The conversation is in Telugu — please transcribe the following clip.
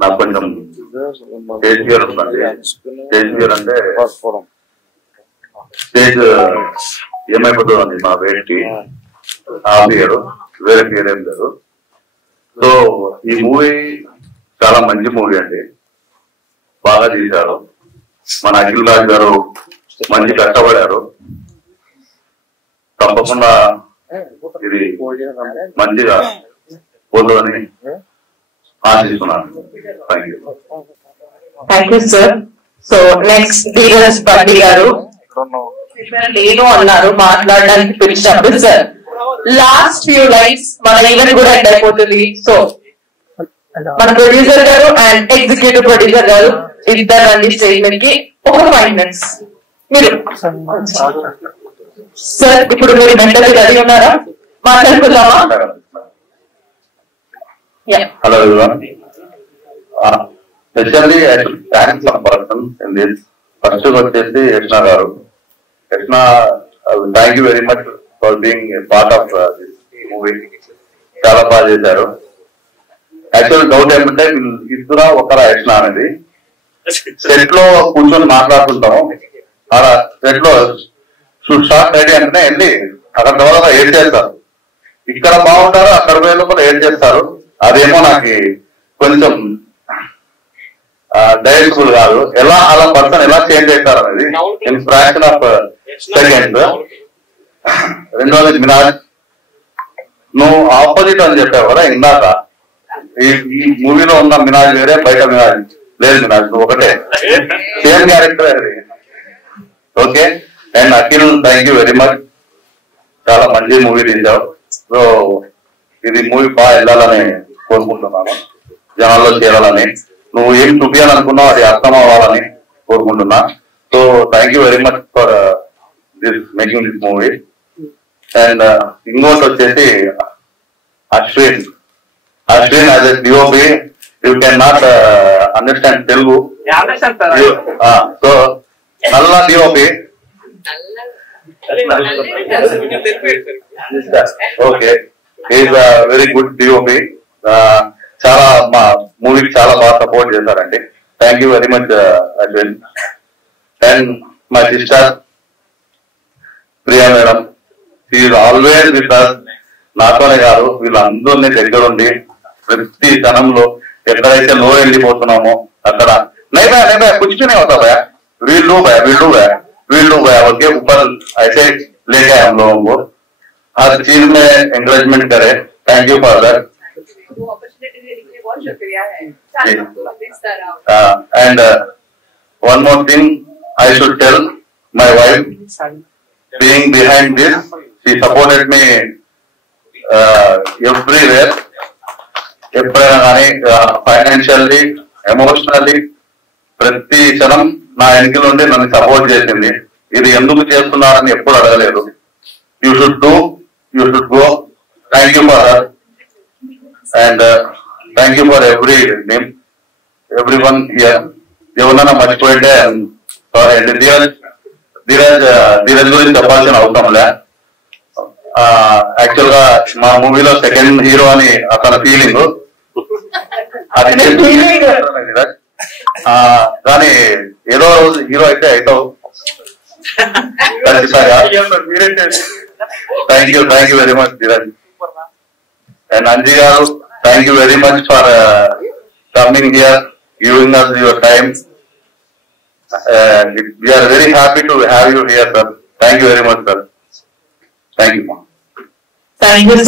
నాకు కొంచెం స్టేజ్ ఫియర్ ఉందండి. స్టేజ్ ఫియర్ అంటే స్టేజ్ ఏమైపోతుందండి మా వేడికి ఆ ఫియర్, వేరే ఫియర్ ఏం లేదు. సో ఈ మూవీ చాలా మంచి మూవీ అండి, బాగా తీశారు. మన అఖిల్ రాజ్ గారు మంచి కష్టపడారు. తప్పకుండా ఇది మంచిగా పోతుందని ఆశిస్తున్నాను. Thank you sir. So next Dheeraj బండి గారు నేను అన్నారు మాట్లాడడానికి పిలిచినప్పుడు సార్ లాస్ట్ ఫ్యూ లైన్స్ మన ఈవెంట్ కూడా ఎండ్ అయిపోతుంది. సో మన ప్రొడ్యూసర్ గారు అండ్ ఎగ్జిక్యూటివ్ ప్రొడ్యూసర్ గారు ఇద్దరు రండి స్టేట్మెంట్ కి ఒక 5 minutes మీరు సార్. ఇప్పుడు మీరు మెంటల్ రెడీ ఉన్నారా? మాట్లాడుకుందామా? Hello specially thanks one person in this. First వచ్చేసి యష్ణ గారు. Yashna, thank you very much for being part of this movie. చాలా బాగా చేశారు. యాక్చువల్ డౌట్ ఏమంటే ఇద్దరు ఒకరా యష్ణ అనేది సెట్ లో కూర్చొని మాట్లాడుకుంటాము. అలా సెట్ లో షార్ట్ రెడీ అంటే వెళ్ళి అక్కడ తర్వాత ఏం చేస్తారు, ఇక్కడ బాగుంటారు అక్కడ వేలు కూడా ఏం చేస్తారు. అదేమో నాకు కొంచెం డైజెస్టబుల్ కాదు. ఎలా అలా పర్సన్ ఎలా చేంజ్ అవుతారు అనేది ఇన్ ఫ్రాక్షన్ ఆఫ్ సెకండ్. రెండోది మినాజ్, నువ్వు ఆపోజిట్ అని చెప్పావు కదా ఇందాక. ఈ మూవీలో ఉన్న మినాజ్ వేరే, బయట మినాజ్ లేదు. మినాజ్ నువ్వు ఒకటే, సేమ్ క్యారెక్టర్ అది. Okay. And Akhil, thank you very much. చాలా మంచి మూవీ తీసావు. సో ఇది మూవీ బాగా వెళ్ళాలని కోరుకుంటున్నాను, జనాల్లో చేరాలని. నువ్వు ఏం చూపించాలనుకున్నావు అది అర్థం అవ్వాలని కోరుకుంటున్నా. So thank you very much for this making this movie. And ఇంకోటి వచ్చేసి Ashwin. Ashwin as a DOP you can not understand Telugu. So నల్ల DOP. Okay, is very good DOP. చాలా మా మూవీకి చాలా బాగా సపోర్ట్ చేశారండి. Thank you very much Ashwin. And my sister Priya madam, is always with us. నాతోనే కాదు వీళ్ళందరినీ దగ్గరుండి ప్రతి క్షణంలో ఎక్కడైతే లో వెళ్ళిపోతున్నామో అక్కడ नहीं कुछ भी नहीं होता भैया, we'll do भैया ओके. ऊपर ऐसे ले गए हम लोगों को, हर चीज में एंकरेजमेंट करे. Thank you for that. And one more thing I should tell, my wife being behind this, she supported me everywhere, ఎప్పుడైనా కానీ ఫైనాన్షియల్లీ, ఎమోషనల్లీ ప్రతి క్షణం నా వెనుకలు ఉండి నన్ను సపోర్ట్ చేసింది. ఇది ఎందుకు చేస్తున్నారని ఎప్పుడు అడగలేదు. You should do, you should go. Thank you for her and thank you for every one here. ఎవరన్నా మర్చిపోయింటే సారీ అండి. ధీరజ్ గురించి చెప్పాల్సిన అవసరం లే. యాక్చువల్ గా మా మూవీలో సెకండ్ హీరో అని అతని ఫీలింగ్, అది కానీ ఏదో రోజు హీరో అయితే అవుతావు. Thank you very much Dheeraj. And Anji గారు, thank you very much for coming here, giving us your time. We are very happy to have you here, sir. Thank you very much, sir. Thank you. Thank you.